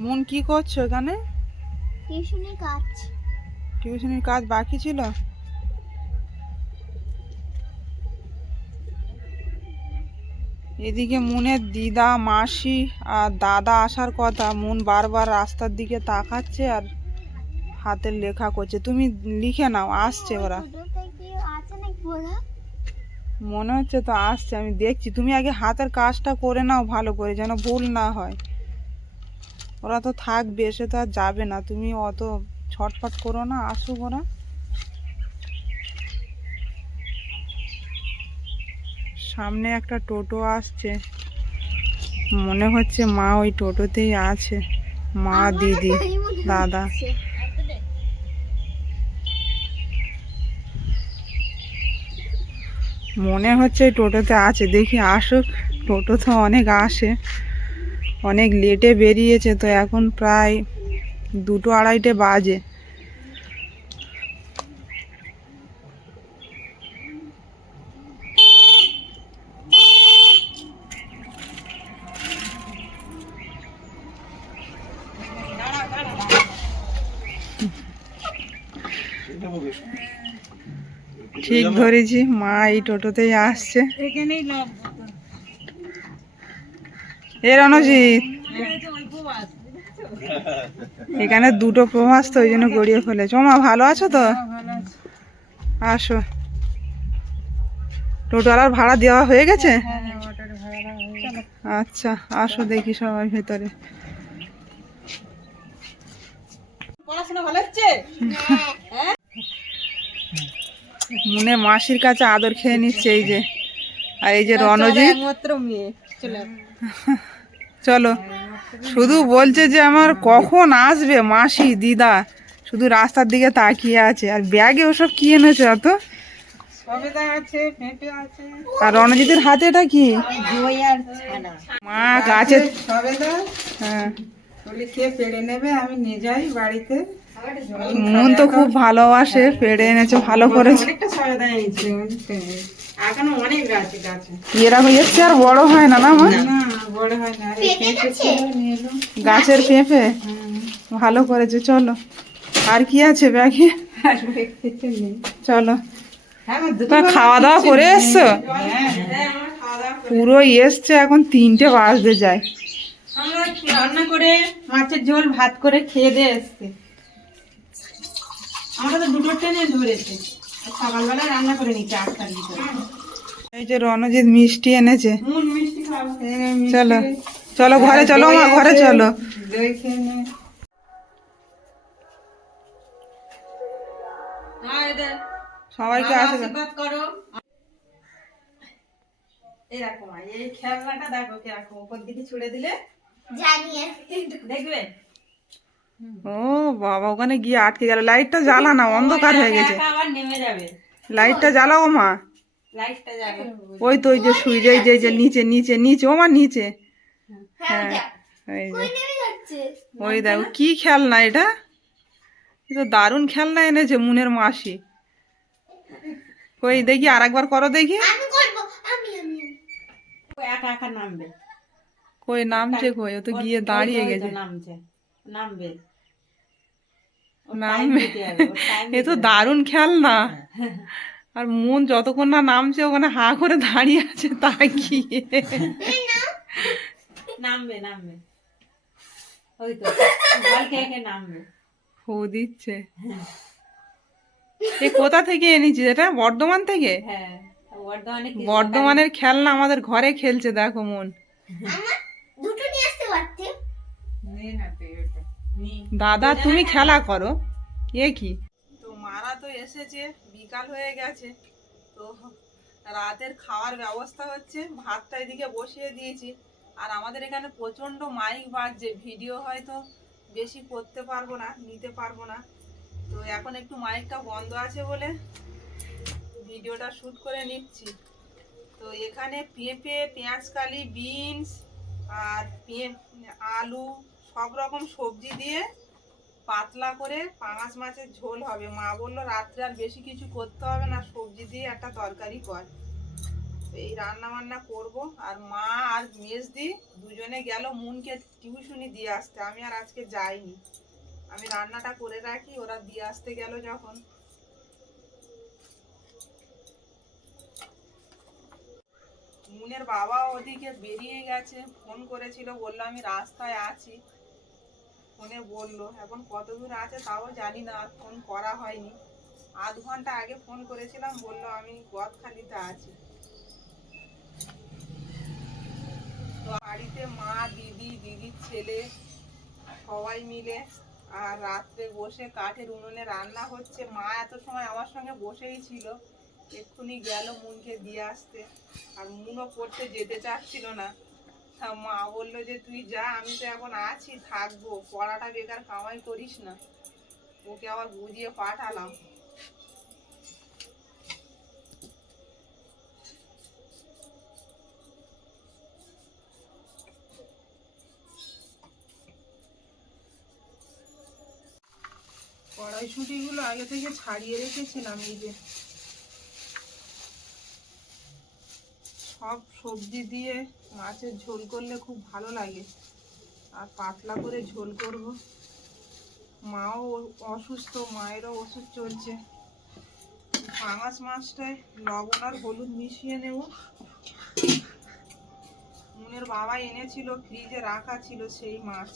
মন কি করছো এখানে? টিউশনের কাজ। টিউশনের কাজ বাকি ছিল? এদিকে মনের দিদা মাসি আর দাদা আসার কথা, মন বারবার রাস্তার দিকে তাকাচ্ছে আর হাতের লেখা করছে। তুমি লিখে নাও, আসছে ওরা। মনে হচ্ছে তো আসছে, আমি দেখছি। তুমি আগে হাতের কাজটা করে নাও ভালো করে, যেন ভুল না হয়। ওরা তো থাকবে, এসে তো আর যাবে না। তুমি অত ছটফট করো না, আসুক ওরা। সামনে একটা টোটো আসছে, মনে হচ্ছে মা ওই টোটোতেই আছে। মা, দিদি, দাদা। মনে হচ্ছে টোটোতে আছে, দেখি আসুক। টোটো তো অনেক আসে, অনেক লেটে বেরিয়েছে তো, এখন প্রায় 2-2-2:30 বাজে। ঠিক ধরেছি, মা এই টোটোতেই আসছে। এ রণজিৎ, এখানে দুটো প্রবাস তো, ওই জন্য গড়িয়ে ফেলেছ। মা ভালো আছো তো? আসো। টোটোওয়ালার ভাড়া দেওয়া হয়ে গেছে? আচ্ছা, আসো দেখি সবাই ভেতরে। পড়াশোনা ভালো হচ্ছে? মনে মাসির কাছে আদর খেয়ে নিচ্ছে এই যে। আর এই যে রণজিৎ, চলো। শুধু বলছে যে আমার কখন আসবে মাসি, দিদা। শুধু রাস্তার দিকে তাকিয়ে আছে। আর ব্যাগে ওসব কি এনেছে এত? আর রণজিতের হাতে এটা কি? মা গাছে হ্যাঁ, পেড়ে নেবে, আমি নিয়ে যাই বাড়িতে। মন তো খুব ভালোবাসে, পেড়ে এনেছে, ভালো করেছে। এরকম এসছে, আর বড় হয় না, না মা? বড় হয় না। গাছের পেঁপে, ভালো করেছে। চলো, আর কি আছে ব্যাগে? চলো। খাওয়া দাওয়া করে এসছো? পুরো এসছে, এখন 3টে বাজতে যায়। আমরা রান্না করে মাছের ঝোল ভাত করে খেয়ে দিয়ে এসছি। আমরা তো 2টো ট্রেনে ধরেছি, সকালবেলা রান্না করে নিচ্ছি 8টার ভিতরে। এই যে রণজিৎ মিষ্টি এনেছে। চলো চলো, ঘরে চলো মা, ঘরে চলো। সবাইকে আশীর্বাদ করো। এরকম এই খেলনাটা দেখো কিরকম, উপর দিকে ছুড়ে দিলে দেখবে। ও বাবা, ওখানে গিয়ে আটকে গেল। লাইটটা জ্বালা না, অন্ধকার হয়ে গেছে। লাইটটা জ্বালাও মা। ওই তো, ওই যে সুইচ, এই যে নিচে নিচে নিচে, ও মা নিচে। হ্যাঁ, ওই দেখো কি খেলনা এটা। তো দারুণ খেলনা এনেছে মুনের মাসি। কই দেখি, আর একবার করো দেখি। কই নামছে, কই? ও তো গিয়ে দাঁড়িয়ে গেছে। নামবে। এ তো দারুণ খেলনা। আর মন যতক্ষণ না নামছে, ওখানে হা করে দাঁড়িয়ে আছে তাকিয়ে। নামবে নামবে, ওই তো নামবে, ফু দিচ্ছে। এ কোথা থেকে এনেছিস এটা? বর্ধমান থেকে? হ্যাঁ, বর্ধমানের খেলনা আমাদের ঘরে খেলছে, দেখো মন। দাদা তুমি খেলা করো। এ কি? তো মারা তো এসেছে, বিকাল হয়ে গেছে। তো রাতের খাওয়ার ব্যবস্থা হচ্ছে, ভাতটা এদিকে বসিয়ে দিয়েছি। আর আমাদের এখানে প্রচণ্ড মাইক বাজছে, ভিডিও হয়তো বেশি করতে পারবো না, নিতে পারবো না। তো এখন একটু মাইকটা বন্ধ আছে বলে ভিডিওটা শ্যুট করে নিচ্ছি। তো এখানে পেঁপে, পেঁয়াজকালি, বিনস আর আলু, সব রকম সবজি দিয়ে পাতলা করে পাঙাশ মাছের ঝোল হবে। মা বললো রাত্রে আর বেশি কিছু করতে হবে না, সবজি দিয়ে একটা তরকারি কর। এই রান্না বান্না করব। আর মা আর মেজদি দুজনে গেল মুনকে টিউশনি দিয়ে আসতে, আমি আর আজকে যাইনি। আমি রান্নাটা করে রাখি, ওরা দিয়ে আসতে গেল যখন। মুনের বাবা ওদিকে বেরিয়ে গেছে, ফোন করেছিল, বললো আমি রাস্তায় আছি। ফোনে বললো, এখন কত দূর আছে তাও জানি না, আর ফোন করা হয়নি। আধ ঘন্টা আগে ফোন করেছিলাম, বললো আমি গদখালিতে আছি। তো বাড়িতে মা, দিদির ছেলে সবাই মিলে, আর রাত্রে বসে কাঠের উনুনে রান্না হচ্ছে। মা এত সময় আমার সঙ্গে বসেই ছিল, এক্ষুনি গেল মুনকে দিয়ে আসতে। আর মুনও পড়তে যেতে চাচ্ছিল না। তা মা বললো যে তুই যা, আমি তো এখন আছি, থাকবো, পড়াটা বেকার কামাই করিস না। ওকে আবার বুঝিয়ে পাঠালাম। কড়াইশুঁটিগুলো আগে থেকে ছাড়িয়ে রেখেছিলাম। এই যে সব সবজি দিয়ে মাছের ঝোল করলে খুব ভালো লাগে, আর পাতলা করে ঝোল করব। মাও অসুস্থ, মায়েরও ওষুধ চলছে। পাঙাশ মাছটায় লবণ আর হলুদ মিশিয়ে নেব। মুনের বাবা এনেছিল, ফ্রিজে রাখা ছিল সেই মাছ।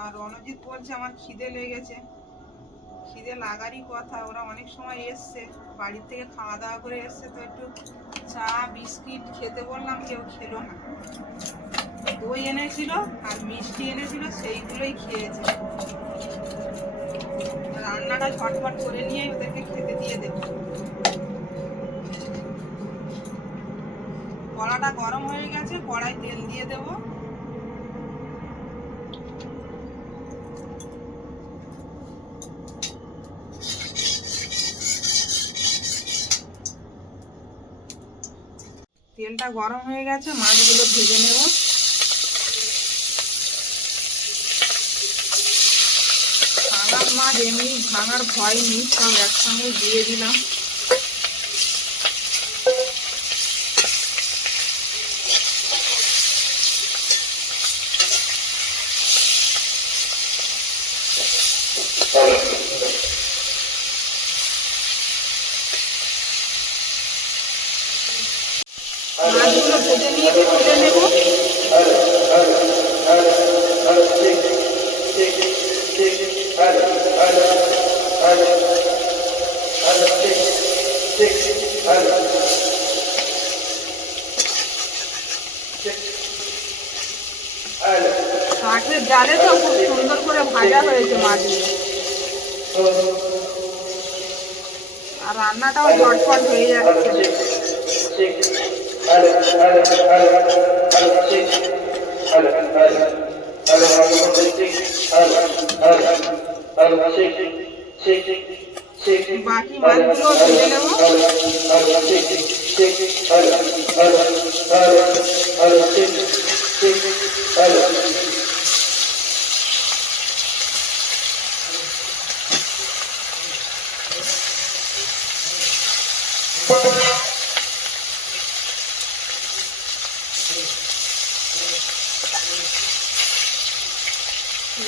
আর রণজিৎ বলছে আমার খিদে লেগেছে। খিদে লাগারই কথা, ওরা অনেক সময় এসছে, বাড়ির থেকে খাওয়া দাওয়া করে এসছে, তো একটু চা বিস্কিট খেতে বললাম, কেউ খেলো না। দই এনেছিল আর মিষ্টি এনেছিল, সেইগুলোই খেয়েছে। রান্নাটা ঝটপট করে নিয়ে ওদেরকে খেতে দিয়ে দেব। কড়াটা গরম হয়ে গেছে, কড়াই তেল দিয়ে দেব। তেলটা গরম হয়ে গেছে, মাছগুলো ভেজে নেব। ভাঙার মাছ এমনি ভাঙার ভয় নেই, সব একসঙ্গে দিয়ে দিলাম। মাছগুলো ভেজে নিয়েছি, তুলে নেব। কাঠের জালে তো খুব সুন্দর করে ভাজা হয়েছে মাছগুলো, আর রান্নাটাও ঝটপট হয়ে যাচ্ছে। বাকি মাছগুলো ভেজে নেব।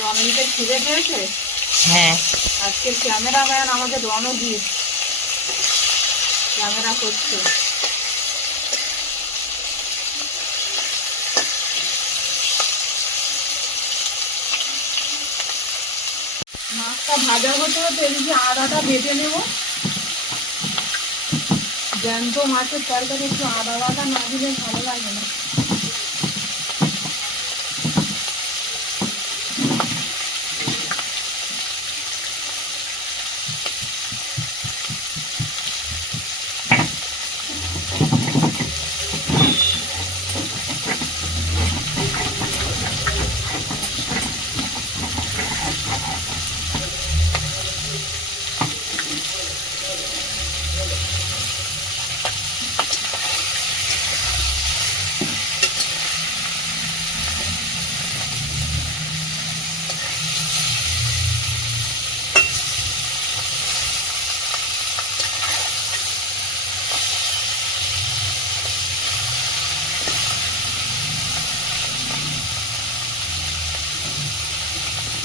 রণজিতের খিদে পেয়েছে। হ্যাঁ, আজকের ক্যামেরাম্যান আমাদের রণজিৎ ক্যামেরা করছে। মাছটা ভাজা হতে হতে এদিকে আদাটা বেটে নেব। জ্যান্ত মাছের তরকারি একটু আদা বাটা না দিলে ভালো লাগে না।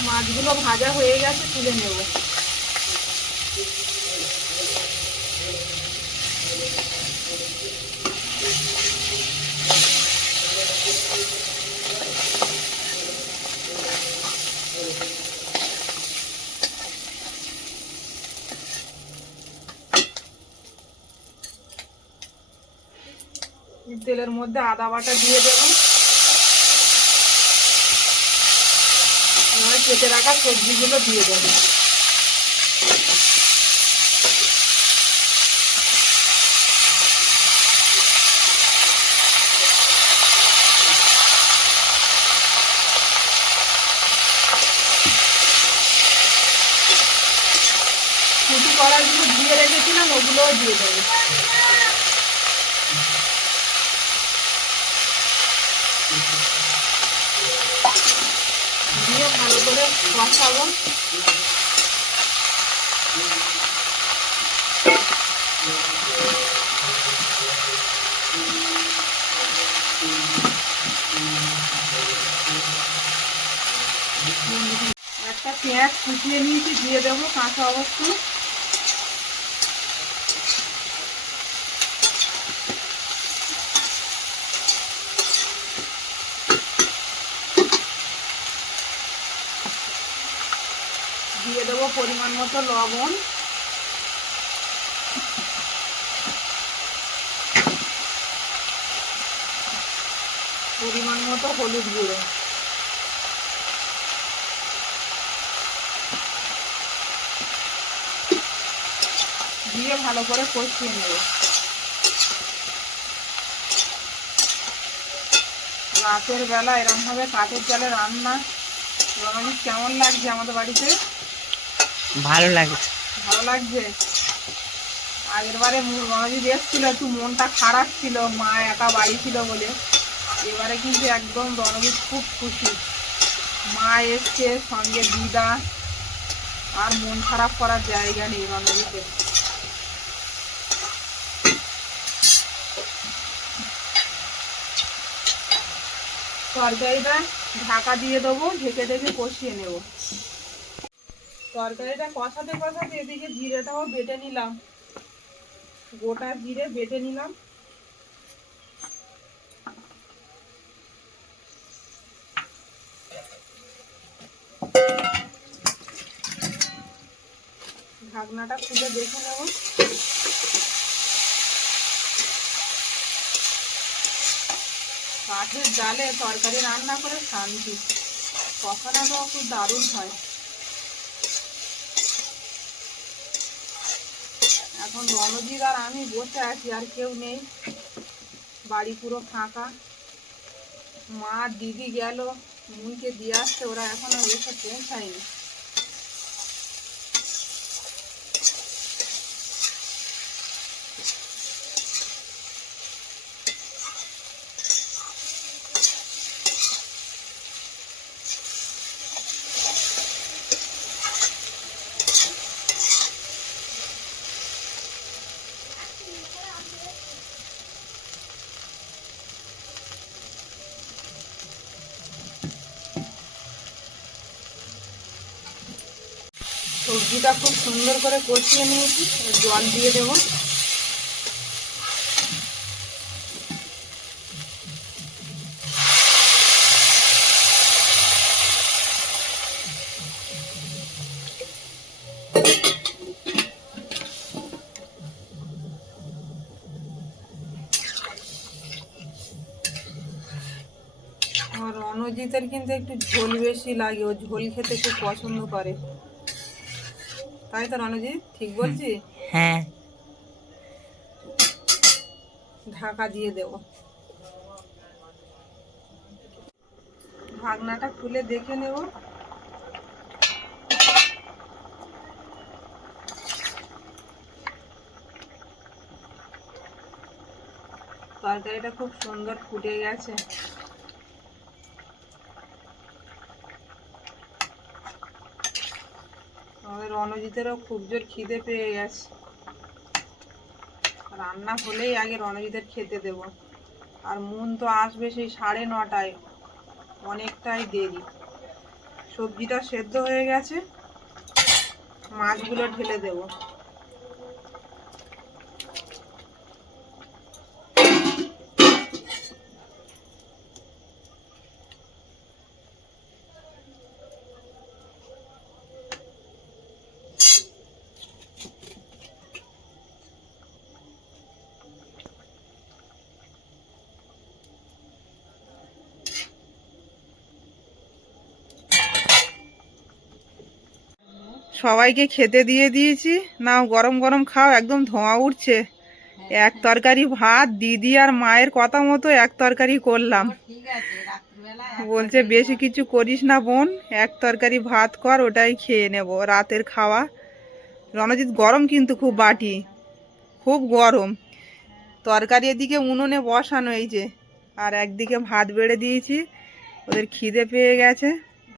মাছগুলো ভাজা হয়ে গেছে, তুলে নেব। তেলের মধ্যে আদা বাটা দিয়ে দেবো। এবার কেটে রাখা সবজিগুলো দিয়ে দেবো। কুচি কড়াইগুলো দিয়ে রেখেছিলাম, ওগুলোও দিয়ে দেবো। দিয়ে ভালো করে কষাবো। একটা পেঁয়াজ কুচিয়ে নিয়েছি, দিয়ে দেবো কাঁচা অবস্থায়। দিয়ে দেবো পরিমাণ মতো লবণ, পরিমাণ মতো হলুদ গুঁড়ো, দিয়ে ভালো করে কষিয়ে নেব। রাতের বেলা এরকম ভাবে কাঠের জালে রান্না রঙালি কেমন লাগছে আমাদের বাড়িতে? ভালো লাগছে। ভালো লাগছে। আগের বারে রণজিৎ এসেছিল, একটু মনটা খারাপ ছিল, মা একা বাড়ি ছিল বলে। এবারে কিন্তু একদম রণজিৎ খুব খুশি, মা এসছে সঙ্গে দিদা, আর মন খারাপ করার জায়গা নেই রণজিতের। তরকারিটা ঢাকা দিয়ে দেবো, ঢেকে ঢেকে কষিয়ে নেব। তরকারিটা কষাতে কষাতে এদিকে জিরেটাও বেটে নিলাম, গোটা জিরে বেটে নিলাম। ঢাকনাটা খুলে দেখে নেব। কাঠের জালে তরকারি রান্না করে শান্তি, কষানোটাও খুব দারুণ হয়। এখন রণজিৎ আর আমি বসে আছি, আর কেউ নেই, বাড়ি পুরো ফাঁকা। মা দিদি গেল মুইকে দিয়ে আসছে, ওরা এখনো এসে পৌঁছায়নি। সবজিটা খুব সুন্দর করে কষিয়ে নিয়েছি, জল দিয়ে দেবো। আর রণজিতের কিন্তু একটু ঝোল বেশি লাগে, ও ঝোল খেতে খুব পছন্দ করে, তাই তো রণজিৎ ঠিক বলছি? হ্যাঁ। ঢাকা দিয়ে দেব। ঢাকনাটা খুলে দেখে নেব। তরকারিটা খুব সুন্দর ফুটে গেছে। আমাদের রণজিতেরও খুব জোর খিদে পেয়ে গেছে, রান্না হলেই আগে রণজিতের খেতে দেব। আর মন তো আসবে সেই 9:30, অনেকটাই দেরি। সবজিটা সেদ্ধ হয়ে গেছে, মাছগুলো ঢেলে দেব। সবাইকে খেতে দিয়ে দিয়েছি, নাও গরম গরম খাও, একদম ধোঁয়া উঠছে। এক তরকারি ভাত, দিদি আর মায়ের কথা মতো এক তরকারি করলাম। বলছে বেশি কিছু করিস না বোন, এক তরকারি ভাত কর, ওটাই খেয়ে নেব রাতের খাওয়া। রণজিৎ গরম কিন্তু খুব বাটি, খুব গরম। তরকারি এদিকে উনুনে বসানো, এই যে, আর একদিকে ভাত বেড়ে দিয়েছি। ওদের খিদে পেয়ে গেছে।